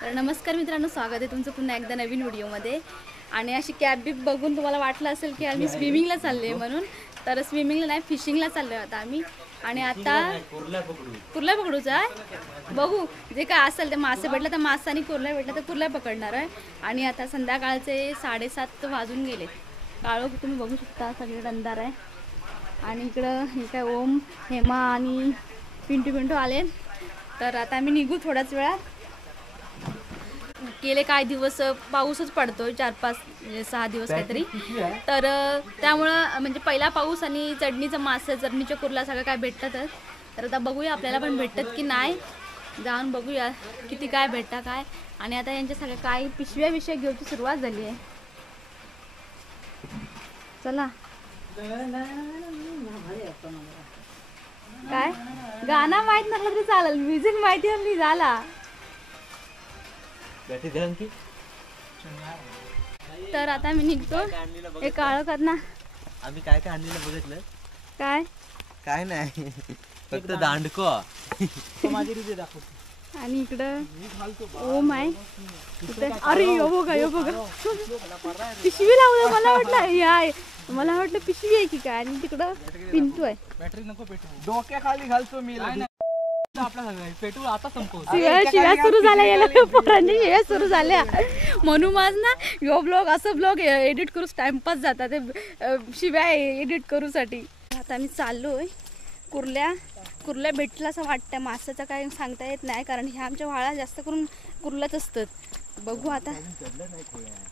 तर नमस्कार मित्रांनो, स्वागत आहे तुमचं पुन्हा एकदा नवीन व्हिडिओमध्ये। आणि अशी कॅब बी बघून तुम्हाला वाटलं असेल की आम्ही स्विमिंगला चालले म्हणून, तर स्विमिंगला नाही फिशिंगला चाललो आता आम्ही। आणि आता कुर्ला पकडूचा बघू, जे काय असेल ते मासे भेटलं तर मासा आणि कुर्ला भेटलं तर कुर्ला पकडणार आहे। आणि आता संध्याकाळचे 7:30 वाजून गेले। काळो तुम्ही बघू शकता, सगळे अंधार आहे। आणि इकडं हे काय ओम, हेमा आणि पिंटू आले। तर आता आम्ही निघू थोड्याच वेळात। गेले काही दिवस पाऊसच पडतोय, 4-5-6 दिवस काहीतरी। तर त्यामुळं म्हणजे पहिला पाऊस आणि चढणीचं मासे, चढणीच्या कुर्ला सगळं काय भेटतातच। तर आता बघूया आपल्याला पण भेटतात की नाही, जाऊन बघूया किती काय भेटता काय। आणि आता यांच्या सगळ्या काही पिशव्या विषय घेऊची सुरुवात झाली आहे। चला, काय गाणं माहित नसलं तरी चालेल, म्युझिक माहिती असली झाला। तर आता मी निघतो। हे काळं कर ना, आम्ही काय काय आणलेलं बघितलं? काय काय नाही, फक्त दांडको आणि इकडं ओम आहे। अरे यो बघा पिशवी लावलं, मला वाटलं पिशवी आहे की काय। आणि तिकडं पिंटू आहे। बॅटरी नको पेटू, डोक्याखाली घालतो मी पेटू आता संपव। शिव्या सुरू झाल्या, याला पोरांनी शिव्या सुरू झाल्या म्हणून आज ना यो ब्लॉग असं ब्लॉग एडिट करूच टाइमपास जातात ते, शिव्या एडिट करूसाठी। आता आम्ही चाललोय कुर्ल्या भेटला असं वाटतं। मासाचं काय सांगता येत नाही, कारण ह्या आमच्या वाळा जास्त करून कुर्लाच असतात। बघू आता,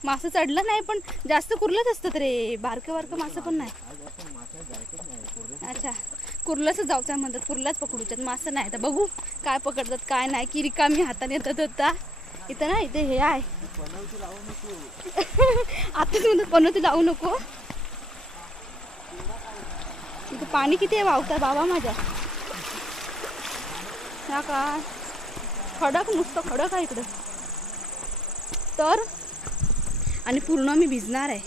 मासं चढलं नाही पण जास्त कुर्लाच असतात रे, बारकं मासं पण नाही। अच्छा, कुर्लाच जाऊचं म्हणतात, कुर्लाच पकडूच्यात, मासं नाही। तर बघू काय पकडतात काय नाही, की रिकामी हाताने येतात होता इथं ना। इथे हे आहे आताच म्हणतात पनवती लावू नको। इथं पाणी किती वावतं बाबा माझ्या, हा का खडक, नुसतं खडक आहे इकडं। तर आणि पूर्ण मी भिजणार आहे,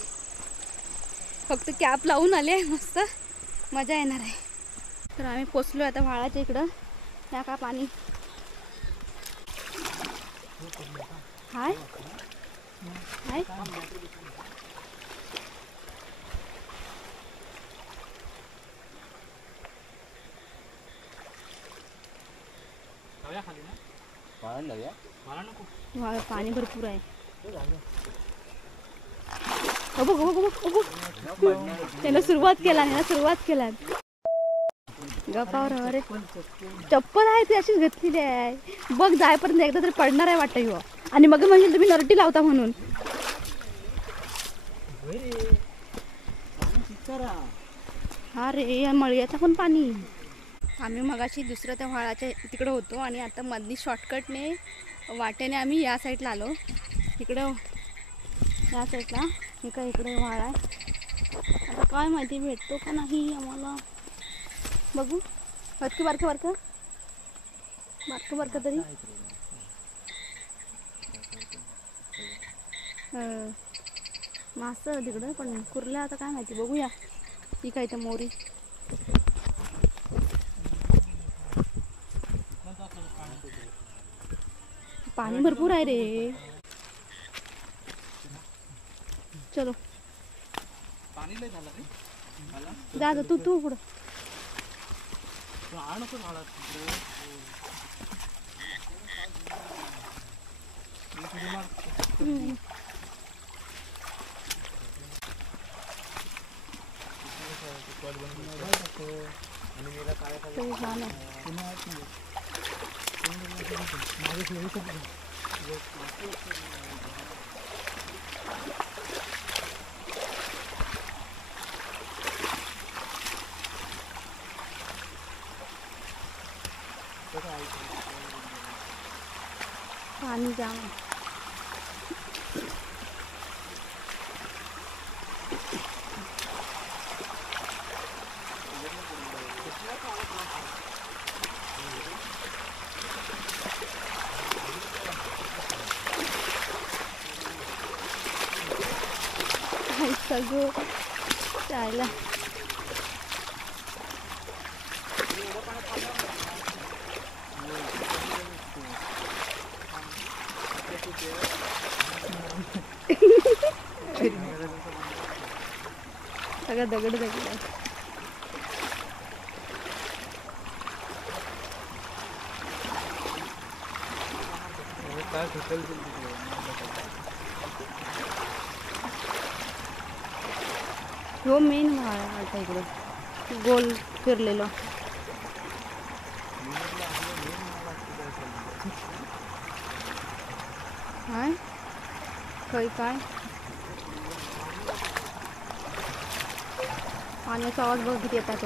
फक्त कॅप लावून आले, मस्त मजा येणार आहे। तर आम्ही पोचलो आता व्हाळाच्या इकडं। या का पाणी हाय हाय, पाणी भरपूर आहे। त्याला सुरुवात केला गप्पावर। अरे चप्पल आहे ती अशीच घेतलेली आहे, बघ जायपर्यंत एकदा तरी पडणार आहे वाटतं ह्यो। आणि मग म्हणजे तुम्ही नरटी लावता म्हणून, हा रे या मळ्याचं पण पाणी। आम्ही मगाशी दुसऱ्या त्या व्हाळाच्या तिकडं होतो आणि आता मधली शॉर्टकटने वाटेने आम्ही या साईडला आलो। इकडं या साईडला हे काय इकडे व्हाळा आहे। आता काय माहिती भेटतो का नाही आम्हाला, बघू। बारकं तरी मासं तिकडं पण कुर्ल्या आता काय माहिती, बघूया। ती काय तर मोरी, पाणी भरपूर आहे रे। चलो जा तू पुढं। पाणी जाम सगळं चायला। सगळं दगड दगड आहे. काय ढकल हो मेन आता इकडं गोल फिरलेलो. काय काय काय पाण्याचा आवाज बघ किती येतात.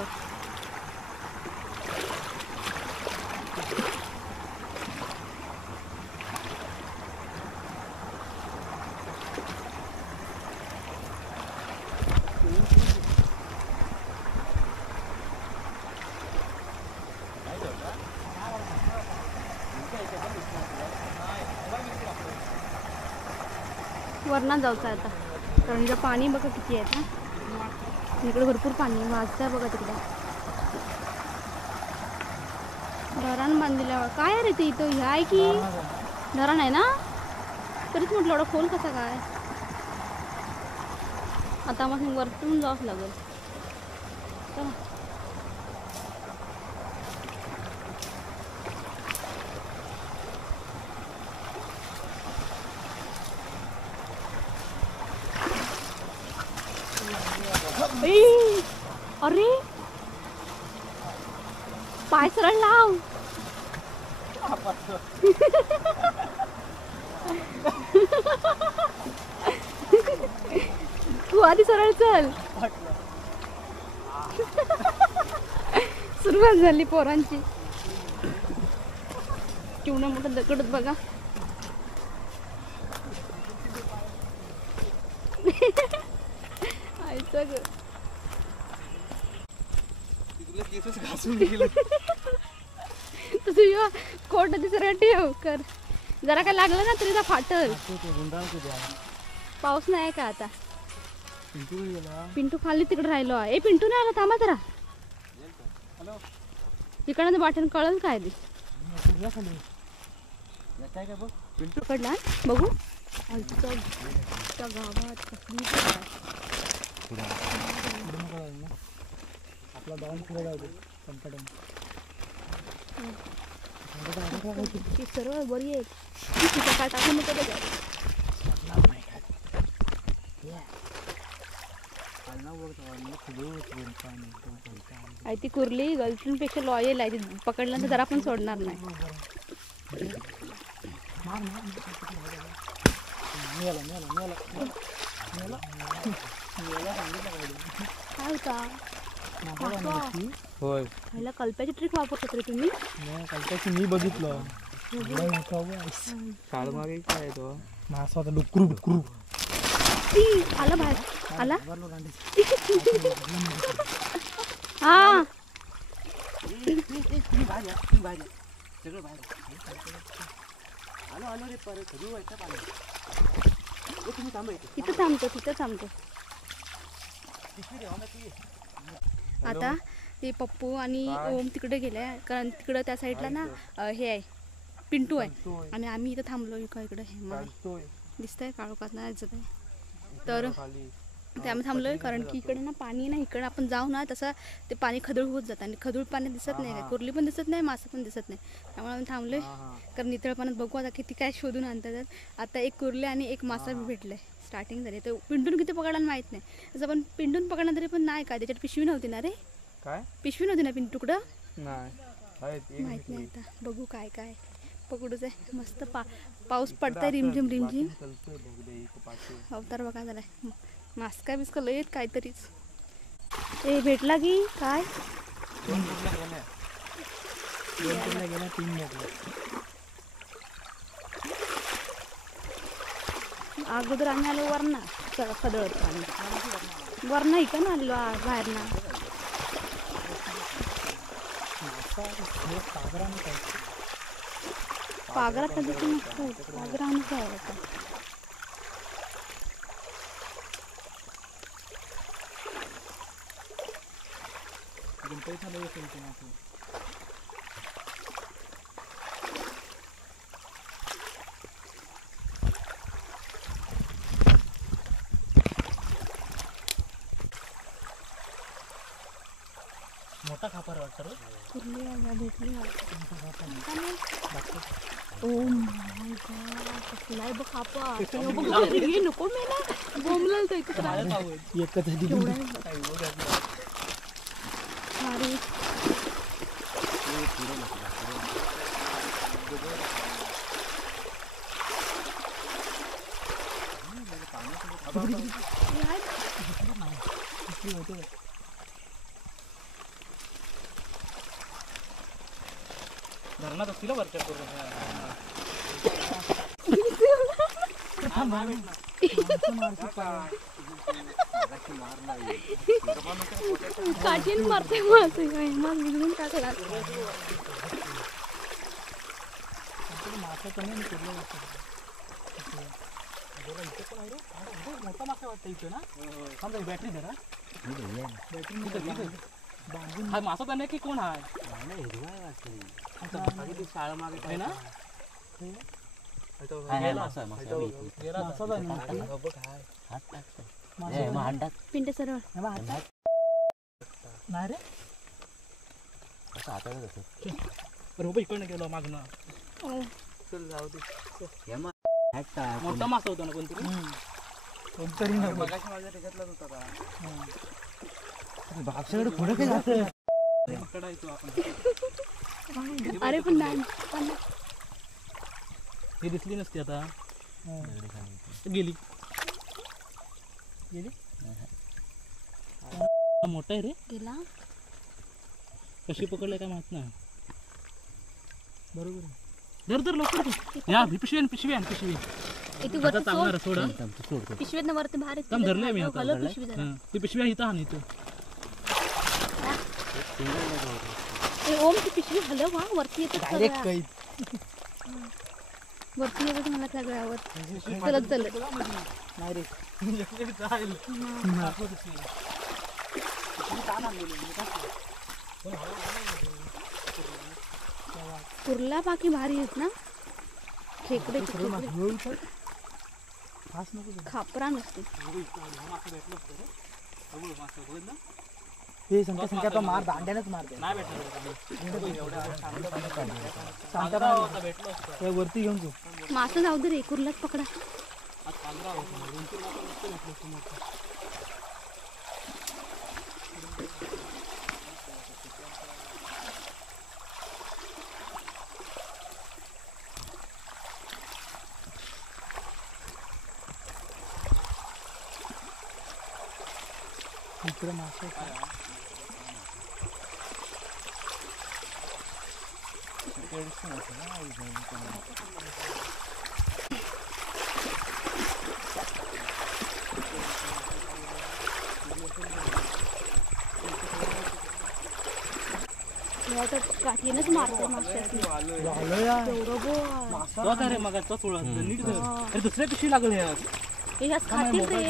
वरना जाऊचं आता कारण इथं पाणी बघा किती आहे ना. इकडे भरपूर पाणी आहे. वाजतंय बघा तिकडे. धरण बांधलेलं काय आहे रे ते इथं ह्या आहे की धरण आहे ना. तरीच म्हटलं एवढा खोल कसा काय. आता मग वरतून जावंच लागेल. चला. अरे पाय सरळ लाव. तू आधी सरळ चल. सुरुवात झाली पोरांची. केवढं मोठं दगड बघा. केसच घासून गेलं. तुझं कोट सरळ ठेव कर. जरा काय लागलं ना तरी फाटल. पाऊस नाही का आता. पिंटू खाली तिकडे राहिलो आहे. पिंटू नाही आला थांबा जरा. इकडनं वाटेन कळल काय ते. पिंटू कडला बघू. गावात कसली आपला डाऊन पुढे जाऊ दे. सरळ बरी आहे. काय टाकून नको ती कुर्ली गर्लफ्रेंड पेक्षा लॉयल आहे. ती पकडलं तर जरा पण सोडणार नाही. काय होता होय पहिला कल्प्याची ट्रिक वापरतात रे तुम्ही. कल्प्याची मी बघितलं. काळमागे काय तो मासा होता. डुकरू डुकरू आला बाहेर आला. हा तिथं थांबतो तिथं थांबतो. आता ते पप्पू आणि ओम तिकडे गेले कारण तिकडं त्या साईडला ना हे आहे पिंटू आहे आणि आम्ही इथं थांबलो. इकडे दिसतंय काळोखात नाही दिसत आहे तर ते आम्ही थांबलोय कारण की इकडे ना पाणी ना इकडे आपण जाऊ ना तसं ते पाणी खदूळ होत जातं आणि खदूळ पाणी दिसत नाही. काय कुर्ली पण दिसत नाही मासा पण दिसत नाही. त्यामुळे आम्ही थांबलोय कारण नितळ पाण्यात बघू आता किती काय शोधून आणतात. आता एक कुर्ली आणि एक मासा भेटलाय. स्टार्टिंग झाली तर पिंटून किती पकडला माहित नाही. असं पण पिंटून पकडणार तरी पण नाही काय त्याच्यात पिशवी नव्हती ना रे. काय पिशवी नव्हती ना पिंटूकडं. नाही माहित नाही आता बघू काय काय पकडूच आहे. मस्त पाऊस पडतंय रिमझिम रिमझिम. अवतार बघा झालाय. मास्का बिस्का लय येत काहीतरीच. ए भेटला की काय अगोदर आम्ही आलो वरना खदळत पाणी वरना इकडं आलेलो बाहेर ना. पागरा कधी नसतो. पागरा आणून काय होता. मोठा खापर वाटतं रे. कुर्ली आल्या भेटली ओ माय गॉड कसलाय बघ खापा हे नको मेला बोंबलेल तो इकडे बाहेर पाहू. एकच आधी भारी धरणात असतील ना वरच्या पूर्ण. काठीन मारते मासे मग निघून टाकला मासा कमी आणि कुर्ले वाटतं. मोठा मासा वाटतं इथे ना. थांब बॅटरी धरा. हा मासा तर नाही की कोण आहे ना. पिंटे सरळ नाही रे. बरोबर इकडनं गेलो मागणं. चल जाऊ दे. मोठा मासा होता ना कोणतरी. मगाशी माझ्या त्याच्यातलाच होता का. बापशाकडे पुढे काय जातं इकडं येतो आपण. अरे पण नाही ही दिसली नसती आता. गेली गेली. मोठा आहे रे. गेला कशी पकडलं काय माहित नाही. बरोबर धर धर लवकर. या पिशवी पिशवी आण पिशवी. इथे आता वरती चांगला सोड सोड. पिशवीत वरती बाहेर थांब धरले मी आता. हॅलो पिशवी जरा ती पिशवी आहे इथं आणि इथं. ए ओम ती पिशवी हलव हा वरती येते डायरेक्ट सगळ्या. वरती येते मला सगळ्यावर चलत चलत नाही रे कुर्ला बाकी भारी आहेत ना. खेकडे खापरा नसते. हे संख्या तो मार दांड्यानच मार दे. नाही भेटलं ते वरती घेऊन तू मासे जाऊ दे रे कुर्लाच पकडा. इकडे मासे काठीनच मारते माशाची एवढं बोल रे मग नीट धर. अरे दुसऱ्या पिशवी लागल हे ह्याच खातील रे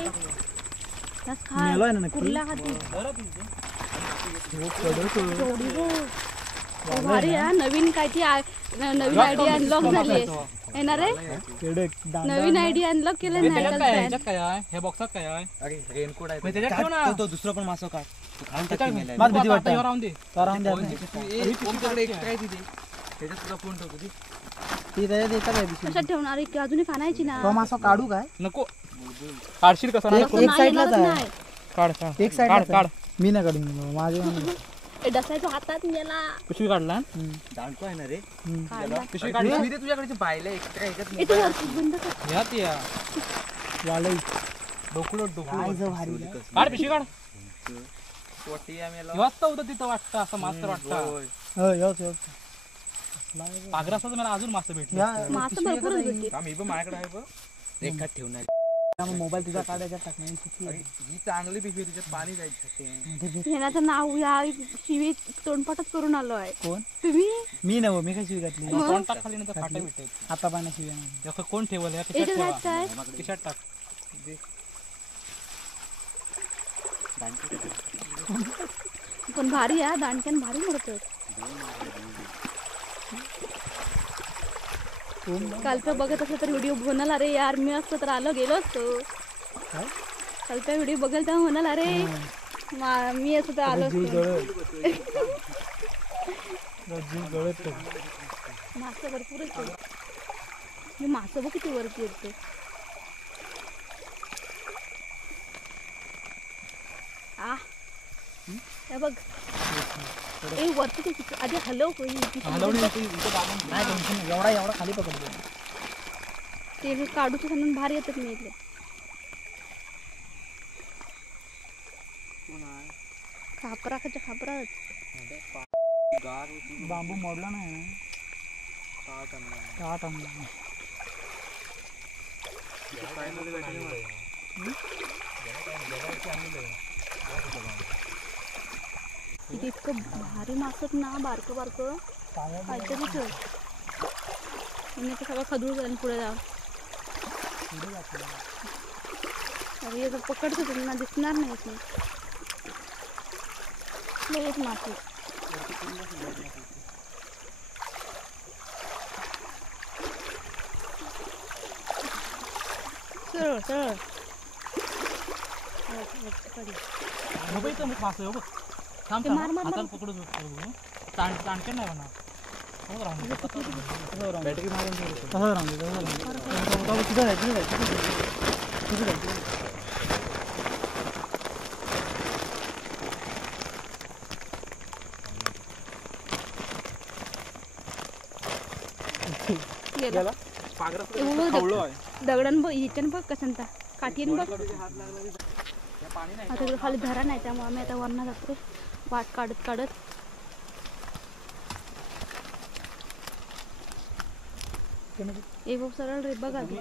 ह्याच मेलोय ना खा नक्की. कुर्ला खातील एवढी गो भारी आहे हा. नवीन काय ती नवीन आयडिया अनलॉक झाली आहे ना रे. नवीन आयडिया अनलॉक केलं नाही काय आहे हे बॉक्सात काय आहे. अरे रेनकोट आहे त्याच्यात ठेव ना. तो दुसरा पण मासा काढ तो खाऊन टाक की मेला. मला भीती वाटतं. राहून दे. त्याच्यात तुझा फोन ठेवतो ती. ती त्याच्यात येतात आहे पिशवी. कशात ठेवणार आहे? अजूनही खाणायची ना. तो मासा काढू काय नको काढशील कसा एक तसं नाही साईडलाच येणारच आहे. नाही. काढ काढ एक साईड काढ काढ. मी नाही काढून माझे ए, डसायच्या हातात गेला पिशवी काढला. दांडको आहे ना रे. काढला. पिशवी काढली. ते तुझ्याकडे पाहिलं एक्स्ट्रा ह्याच्यात ए, तू वरती बंद कर. यात या वालई डोकलो काय डोकलो. जो भारी काढ पिशवी काढ. पोटिया मेला. वाजता होतं तिथं वाटतं असं मास्तर वाटतं. हो योच योच पागरा असं मला अजून मासे भेटले. या मासे भरपूरच भेटते. मी पण माझ्याकडे आहे बघ. एकात ठेवणार. मोबाईल तुझा काढायचा टाकणार ही चांगली पिशवी तिच्यात पाणी जायचं. ह्याचं नाव या शिवी तोंडपाठच करून आलो आहे. कोण तुम्ही मी नव मी कशी घातली कोण टाक खाली नंतर फाटा भेटेल. आता पाण्याशी असं कोण ठेवलं या खिशात याच्यात ठेवा. काय खिशात टाक. पण भारी आहे दांडक्यान भारी मरतोय. कालचा बघत असलं तर व्हिडिओ म्हणाल अरे यार मी असतो तर आलो गेलो असतो. कालचा व्हिडिओ बघायला तेव्हा म्हणाल अरे मी असं तर आलो जीव असतो. जळत जीव जळत मासे भरपूरच आहेत. हे मासे बघ किती वरती येते. हे बघ ए वरती ते तिकडे आधी हलव होईल नाही टेन्शन नाही एवढा एवढा खाली पकडतो ते काढू तर म्हणून भारी येतात मी इथले. खापराच्या खापराच बांबू मोडला नाही काट आणला इथे इतकं भारी मासत ना बारकं बारकं काहीतरीच आहे. म्हणजे ते सगळं खदूळ जाईल पुढे जाऊन. अरे हे जर पकडतो त्यांना दिसणार नाही इथे. एक मासे सरळ सरळ मास आहे बघ. थांब ते थांब मार, मार, हाताला पकडू ताणकेन नाही म्हणा. हो राहून दे. बॅटरी मारून तसं राहून दे तिथं जाय तिथं जाय तिथं जाय गेला. पागरं ए बघ, खवळं आहे. दगडान बघ हिच्यानं बघ कसंता काठीन बघ. आता इकडे खाली धरा नाही त्यामुळे आम्ही आता वरना जातो वाट काढत काढत. ए बघ सरळ रे बघ आधी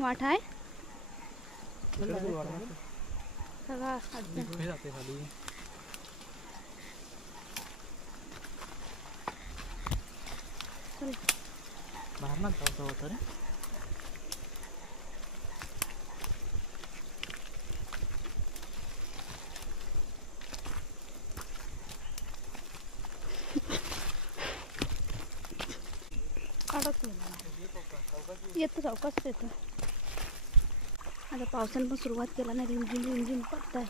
वाट आहे सगळा अडचण. चल बाहेर ना जाऊ होतं रे. येतं चौकाच येतं. आता पावसानं पण सुरुवात केला नाही. रिमझिम रिमझिम पडताय.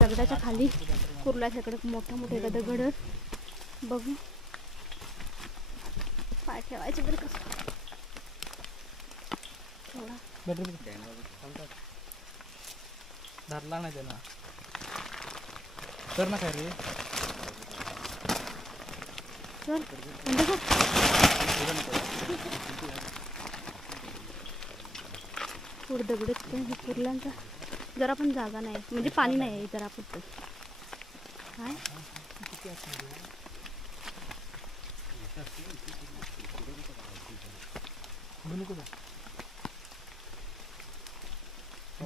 दगडाच्या खाली कुर्ल्याच्याकडे मोठा मोठे दगड बघू. पाय ठेवायचे बरं कसं थोडा धरला नाही त्याला. कर ना काय रे. चल बंद कर. पुढे दगड कुर्ल्यांचा जरा पण जागा नाही म्हणजे पाणी नाही आहे जरा पुरतं. काय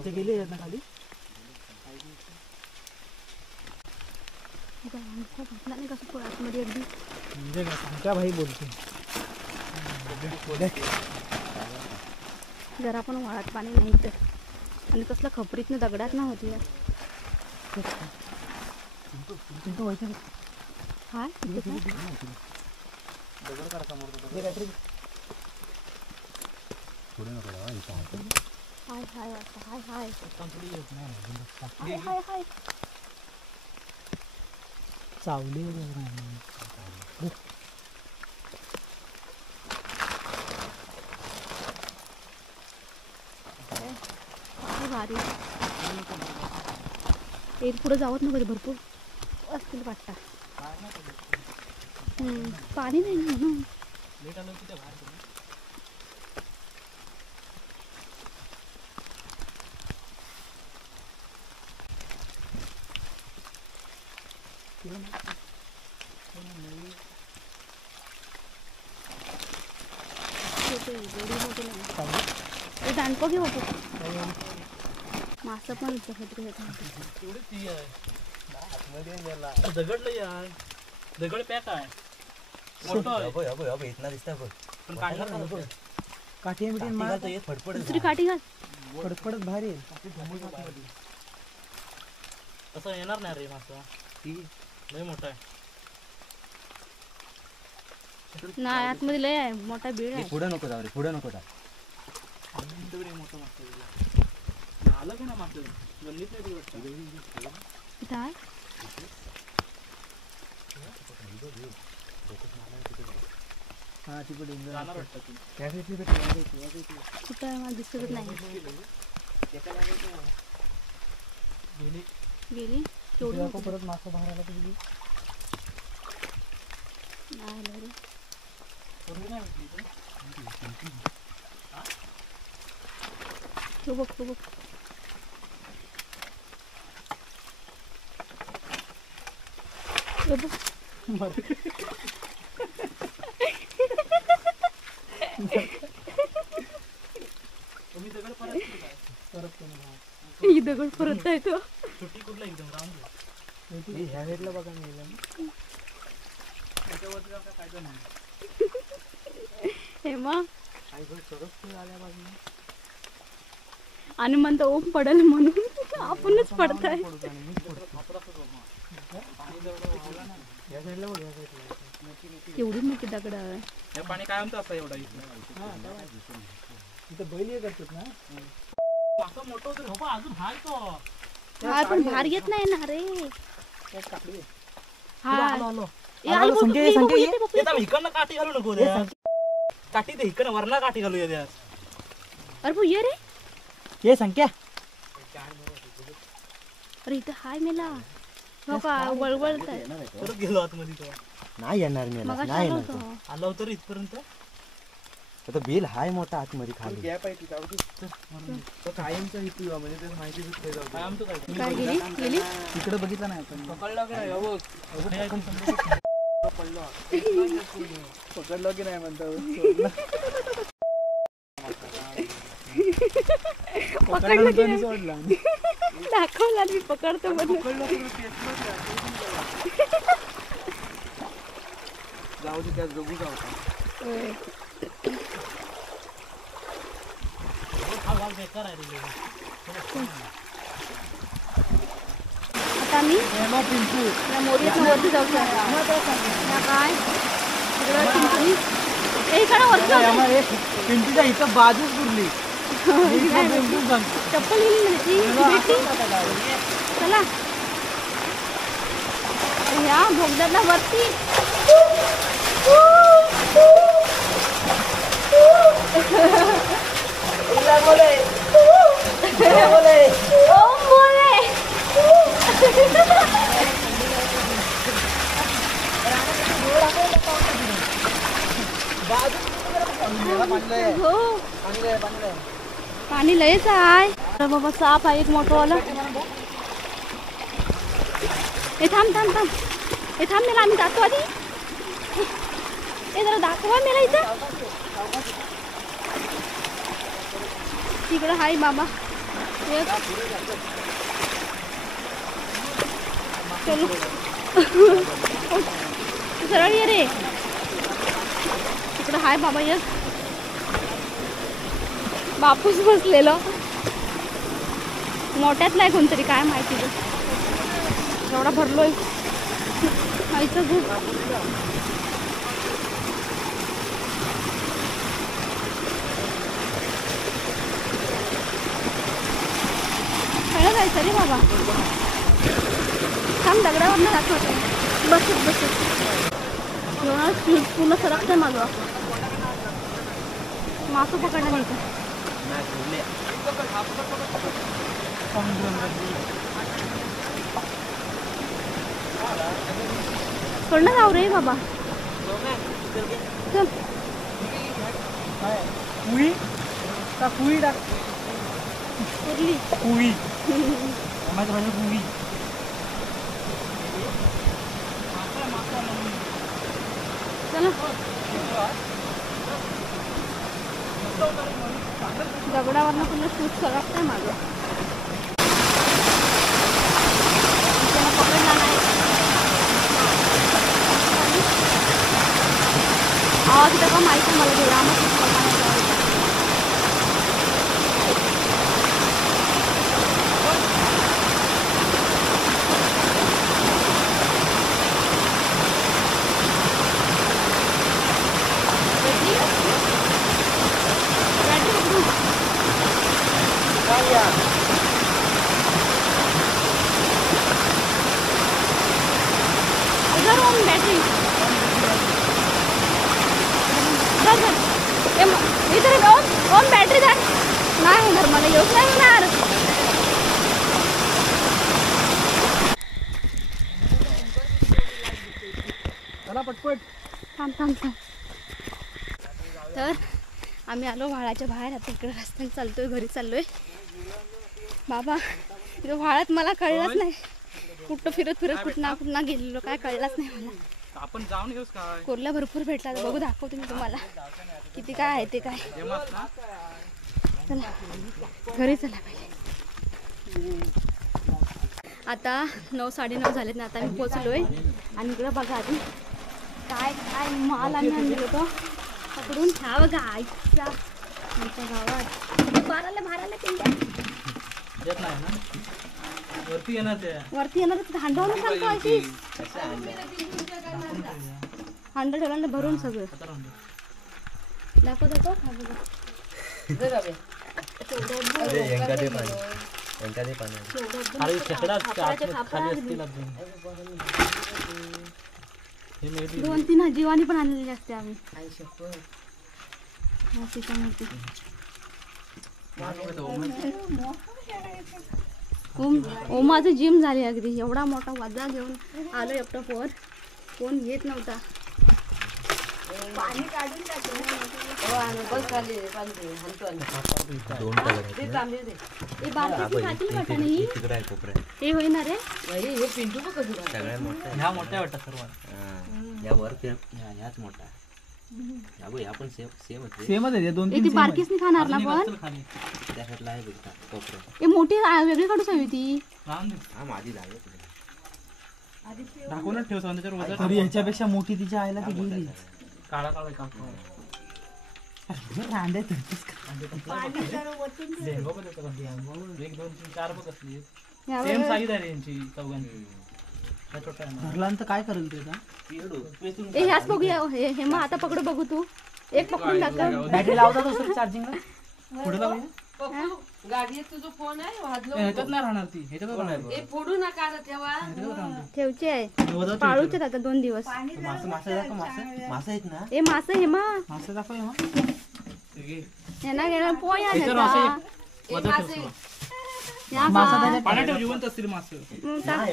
ते गेले ना खाली घातला नाही कसं पुढे आतमध्ये अगदी म्हणजे काय सांगता भाई बोलते जरा पण वाळात पाणी नाही तर. आणि कसलं खपरीतनं दगडात ना होती यार. हाय इथे हाय हाय असं हाय हाय हाय हाय हाय चावले भारी. एक पुढे जावत ना कधी भरपूर असतील वाटता. पाणी नाही म्हणून ते दांडको घे होतो मासा पण खत्री होत दगड लई आहे दगड पॅक आहे मोठं आहे. इतना दिसता बघ पण काढला का नको? काठी बिठी मार फडफड दुसरी काठी घाल फडफडत भारी तसं येणार नाही रे मासा लय मोठा आहे. नाही आतमध्ये लय आहे मोठा बीड आहे पुढे नको जाऊ रे पुढे नको जा दगड मोठं मासा आलं का ना मासा गल्लीत नाही वाटतं. इथं आहे हा तिकडे जाणार वाटतं तू. त्या साईडली कुठं आहे मला दिसतच नाही गेली केवढी मोठी परत मासा बाहेर आला तुझी नाही आलं रे. तो बघ तो बघ हे बघ. तुम्ही दगड परत केली काय? ही दगड परत आहे तो सुट्टी कुठला एकदम राहून दे. ह्या साईडला बघा मिळालं त्याच्यावरती जाऊन काय फायदा नाही. हे मग सरस आल्या बाजूला आणि म्हणतो ओम पडेल म्हणून आपणच पडताय या साईडला बघ या साईडला एवढी मोठी दगड आहे हे पाणी काय म्हणतं असं एवढा इथं इथं बैल हे करतात ना असं मोठं होतं रे. हो बा, अजून हाय तो हा पण भार येत नाही ना रे हा आलो ए, आलं बघ, संख्या, ए, संख्या, बघ, ये. येते बघ, येता इकडनं काठी घालू नको रे. काठी दे इकडनं वरना काठी घालू द्या. अरे भाऊ ये रे ये संख्या अरे इथं हाय मेला हो का वळवळत आहे परत गेलो आतमध्ये तो नाही येणार मी मग नाही आलं येणार होतं आला होता रे इथपर्यंत. आता बेल हाय मोठा आतमध्ये खाली गॅप आहे तिथं तो कायमचा इथू म्हणजे त्याच माहिती भेटते जाऊ काय आमचं काय काय गेली गेली तिकडे बघितलं नाही आपण पकडला की नाही बघ. पकडलं की नाही म्हणतो पकडलं की नाही? सोडला दाखवला मी पकडतो म्हणून जाऊ दे त्यात बघू जाऊ होय. हा भाग बेकार आहे रे. आता मी पिंटू या मोरीच्या वरती जाऊ शकतो या काय इकडं चिंचणी ए इकडं वरती जाऊ आम्हाला पिंटूच्या इथं बाजूच पुरली चप्पल गेली ना ती भेटली चला ह्या भोगदाला वरती ओम बोले हो पाणी लयच आहे अरे बाबा साप आहे एक मोठं वाला हे थांब थांब थांब हे थांब मेला आम्ही जातो आधी हे जरा दाखवा मेला इथं तिकडं हाय बाबा एक चलो सरळ ये रे तिकडं हाय बाबा एक बापूस बसलेलो मोठ्यातला आहे कोणतरी काय माहिती एवढा भरलोय आईचं खूप खेळत जायचं रे बाबा थांब दगडावर ना दाखवतो बसत बसत एवढा पूर्ण सरकतंय माझं मासं पकडलं नाही का कडनं जाऊ रे बाबा चल पुई टाक पुई टाक उरली पुई माझं म्हणजे पुई चला दगडावरनं पुन्हा शूट सरकतंय माझं. त्याला पकडला नाही. आवाज येतो का माहिती आहे मला थोडा मग बॅटरी इतर ओम बॅटरी द्या. नाही होणार मला येऊच नाही होणार. चला पटपट. थांब थांब थांब. तर आम्ही आलो व्हाळाच्या बाहेर. आता इकडे रस्त्याने चालतोय, घरी चाललोय. बाबा इथं व्हाळात मला कळलंच नाही. कुठं फिरत फिरत कुठं गेलेलो काय कळलंच नाही मला. आपण जाऊन घेऊस काय? कोरल्या भरपूर भेटला. बघू दाखवते मी तुम्हाला किती काय आहे ते काय. चला घरी चला पहिले. आता 9 साडेनऊ झालेत ना. आता मी पोचलोय आणि इकडं बघा आधी काय काय माल आम्ही आणलेलो होतो पकडून. हा बघा आईचा आमच्या गावात भाराला पिंड्या येत नाही ना वरती येणार ते. वरती येणार हांडवून सांगतो अशी हांड ठेवला भरून सगळं दाखव दाखव. अरे खेकडाच खाली असतील अजून. 2-3 जीवानी पण आणलेली असते आम्ही. ओमाचं जिम झाली अगदी. एवढा मोठा वजा घेऊन आलो लॅपटॉप वर. कोण येत नव्हता. पाणी काढून हे होईना रे. ह्या मोठ्या वाटतात सर्व. ह्याच मोठा आपण सेमच आहे 2-3. ती बारकीच नाही खाणार ना पण. खाली त्या साईडला आहे बघा कोपऱ्यात. हे मोठी वेगळी काढूच हवी ती. राहून दे. हा माझी लागत दाखवूनच ठेव त्याच्यावर वजन. तरी ह्याच्यापेक्षा मोठी तिच्या आईला ती गेली. काळा काळा काढतो. रांडे 1 2 3 4 बघ असली सेम साईज आहे यांची चौघांची. धरला तर काय करेल ते आता? ए ह्याच बघूया. हे मग आता पकड बघू तू. एक पकडून टाक. बॅटरी लावता दुसरी चार्जिंगला. पुढे लावूया. गाडीत तुझा फोन आहे वाजलो. ह्याच्यात नाही राहणार ती. ह्याच्यात राहणार. ए फोडू नका रे तेव्हा. ठेवचे आहे पाळूचे आता 2 दिवस. मासा आहेत ना. ए मास हे मा मासे दाखव हे मग. यांना गेला पोया ह्याच्यावर त्याचा. असे वजन ठेवतो. या मासा बा. त्याच्यात पाण्यात ठेव जिवंत असतील मासे. मग टाक.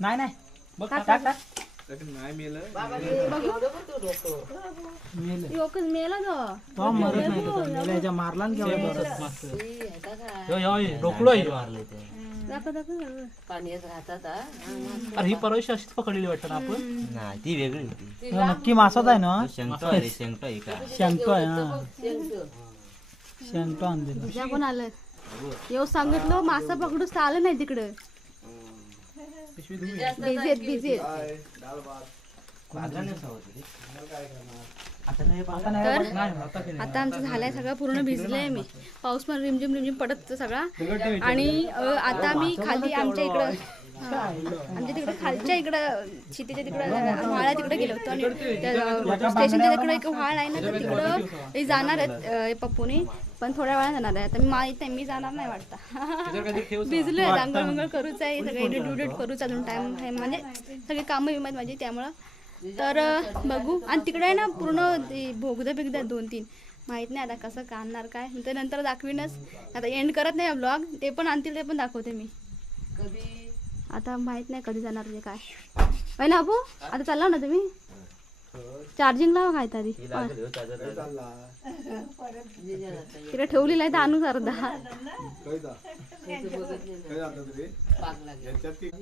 नाही नाही बघ टाक, टाक. टाक. मेलं योकच मेला तो. तो मरत नाही तो. मेला ह्याच्या मारला ना केवढा मरत. रोकडो आहे. मारले ते दाखव दाखव सगळं. पाण्यात राहतात हा. अरे ही परवाशी अशीच पकडलेली वाटतं ना आपण. नाही ती वेगळी होती. तो नक्की मासाच आहे ना. शेंगटो आहे रे, शेंगटो आहे का. शेंगटो आहे हा. शेंगटो. शेंगटो आणलेला. तुझ्या पण आलं येऊ सांगितलं मासा पकडूच तर आलं नाही तिकडं. बिझी भाजला नाही असा होता ते. आता नाही तर नाही आता काही आता आमचं झालंय सगळं पूर्ण भिजलंय. मी पाऊस पण रिमझिम पडत होता सगळा. आणि आता मी खाली आमच्या इकडं आमच्या तिकडे खालच्या इकडं शितीच्या तिकडं व्हाळा तिकडे गेलो होतो. आणि स्टेशनच्या तिकडे एक व्हाळ आहे ना तर तिकडं जाणार आहेत पप्पूने. पण थोड्या वेळा जाणार आहे. आता मी माहित नाही मी जाणार नाही वाटतं. भिजलोय आंघोळ मंगळ करूच आहे. सगळं एडिट करूच अजून टाइम आहे. म्हणजे सगळी कामं विमात माझी त्यामुळं. तर बघू. आणि तिकडे आहे ना पूर्ण भोगदा बिगदा 2-3 माहित नाही आता कसं काढणार काय. ते नंतर दाखवीनच. आता एंड करत नाही ब्लॉग. ते पण आणतील ते पण दाखवते मी. आता माहित नाही कधी जाणार ते काय. होय ना अबू. आता चालला ना तुम्ही. चार्जिंग लावा काय तरी. तिकडे ठेवलेलं आहे तर आणू अर्धा.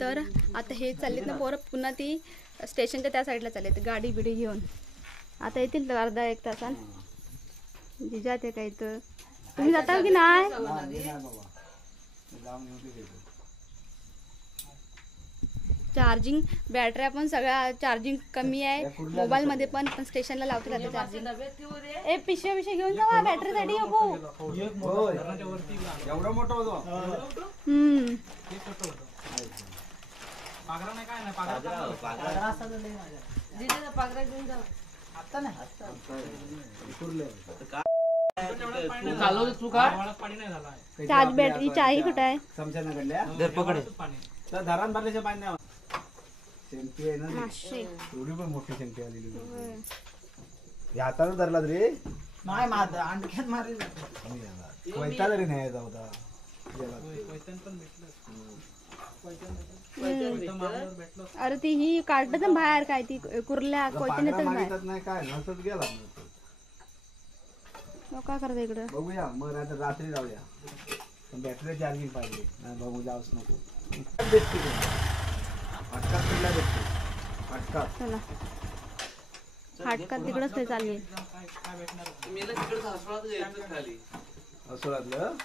तर आता हे चाललेत ना पोरं पुन्हा ती स्टेशनच्या त्या साईडला चाललेत गाडी बिडी घेऊन. आता येतील तर अर्धा 1 तासात. जिजा ते काय तर तुम्ही जाता की नाही? चार्जिंग बॅटऱ्या पण सगळ्या चार्जिंग कमी आहे मोबाईल मध्ये पण स्टेशनला लावतो आता चार्जिंग. ए पिशव्या घेऊन जावा बॅटरीसाठी हो. एवढा मोठा होतो पागरा नाही काय नाही पागरा जिजेचा पागरा घेऊन जा. चालवतो तू का पाणी नाही झाला चार्ज बॅटरी चाही कुठं आहे? चमच्यानं घडल्या जर पकड तर धरण भरल्याच्या पाणी नाही शेंपी आहे ना माशे एवढी पण मोठी शेंपी आलेली या हातानं धरला रे नाही माझं अंडक्यात मारली वैता तरी नाही यायचा होता अरे ती ही काढत ना बाहेर काय ती कुर्ल्या कोयत्याने येतच बाहेर. मागितच नाही काय नसत गेला मग काय करता इकडं? बघूया मग नाही तर रात्री जाऊया पण बॅटरी चार्जिंग पाहिजे नाही बघू जाऊच नको फाटकात कुठला भेटतो फाटकात चला फाटकात तिकडच ते चालली. असोळातलं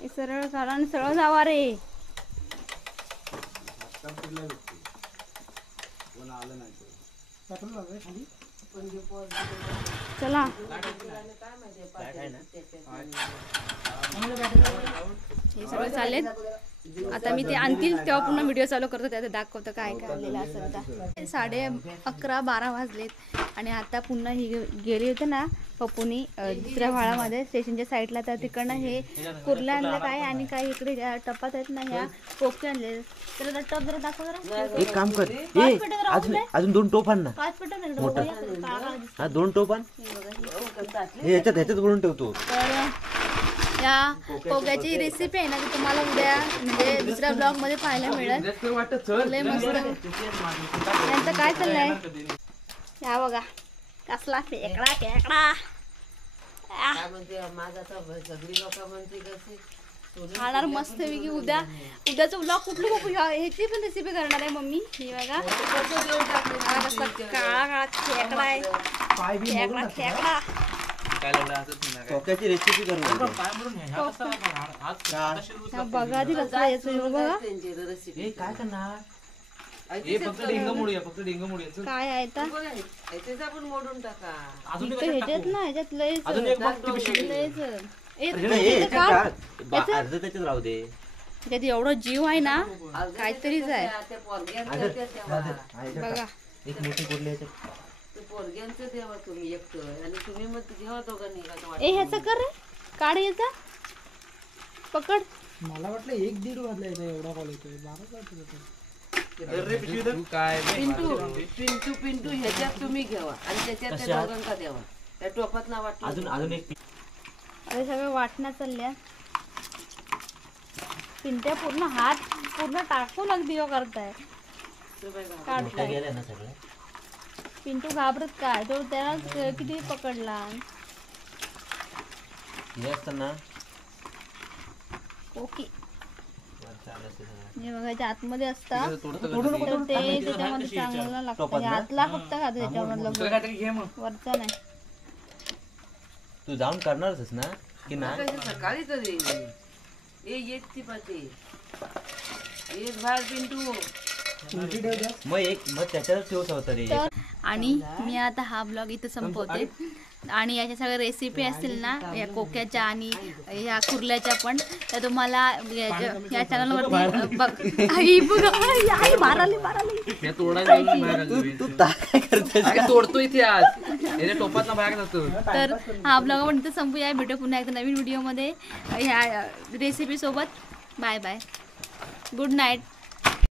हे सरळ चाला आणि सरळ जावा रे. फाटकात कुठला भेटतो कोण आलं नाही तर. चला हे सगळं चाललेत. आता मी ते आणतील तेव्हा पुन्हा व्हिडिओ चालू करतो त्यात दाखवतो काय काय आलेलं असेल तर. 11:30-12 वाजलेत आणि आता पुन्हा ही गेली होते ना पप्पूनी दुसऱ्या भाळामध्ये स्टेशनच्या साईडला तर तिकडनं हे कुर्ल्या आणलं काय आणि काय इकडे टपात आहेत ना ह्या कोके आणले. तर टप जरा दाखव जरा. एक काम कर पाच पेटे जरा अजून अजून 2 टोप आण ना 5 पेटे नाही बघूया. काळा काळा दिसतो. हा 2 टोप आण हे ह्याच्यात भरून ठेवतो. तर या कोक्याची रेसिपी आहे ना ती तुम्हाला उद्या म्हणजे दुसऱ्या ब्लॉग मध्ये पाहायला मिळेल. लय मस्त. त्यांचं काय चाललंय या बघा कसला फेकडा फेकडा काय म्हणते माझा तर सगळी लोक म्हणते कशी खाणार मस्त पैकी. उद्याचं ब्लॉग कुठली बघू ह्याची पण रेसिपी करणार आहे मम्मी. ही बघा हा कसा काळा काळा खेकडा आहे. खेकडा खेकडा कोक्याची रेसिपी करू हा बघा ती कसला येतो बघा त्यांची रेसिपी हे काय करणार फक्त डिंग मोडूया फक्त डिंग मोडूया. काय आहे तर त्याचा पण मोडून टाका. अजून इथं ह्याच्यात ना ह्याच्यात लयच अजून एक बघ ती पिशवी. लयच अर्ध त्याच्यात राहू दे. त्याच्यात एवढं जीव आहे ना काहीतरीच आहे त्या पोरग्यांचं तेव्हा बघा. एक मोठी कुर्ली ह्याच्यात ते पोरग्यांचं देवा तुम्ही एकटं आणि तुम्ही मग घेवा दोघांनी का ए ह्याचं कर रे काढ याचा पकड. मला वाटलं 1-1.5 वाजला येतो एवढा कॉल येतोय 12 पिंटू पिंटू ह्याच्यात तुम्ही घ्यावा आणि त्याच्यात त्या दोघांका द्यावा. त्या टोपात ना वाटलं अजून एक अरे सगळं वाटण्यात चालल्या पिंट्या पूर्ण हात पूर्ण टाकून अगदी हो करताय काढताय. गेलं ना सगळं. पिंटू घाबरत काय तो त्याला किती पकडला. हे असताना ओके हे बघायच्या आतमध्ये असतात तर ते त्याच्यामध्ये चांगलं लागतं. हे आतला फक्त खातो त्याच्यामधलं वरचा नाही. तू जाऊन करणारच ना की नाही. सकाळी तरी येत ती पाते येत बाहेर पिंटू मग त्याच्यातच ठेवू शकतो रे. आणि मी आता हा ब्लॉग इथं संपवते. आणि याच्या सगळ्या रेसिपी असतील ना या कोक्याच्या आणि या कुर्ल्याच्या पण त्या तुम्हाला या चॅनलवरती तोडतो इथे आज टोपात ना बाहेर जातो. तर हा ब्लॉग आपण इथं संपूया. भेटू पुन्हा एकदा नवीन व्हिडिओमध्ये ह्या रेसिपी सोबत. Bye bye good night.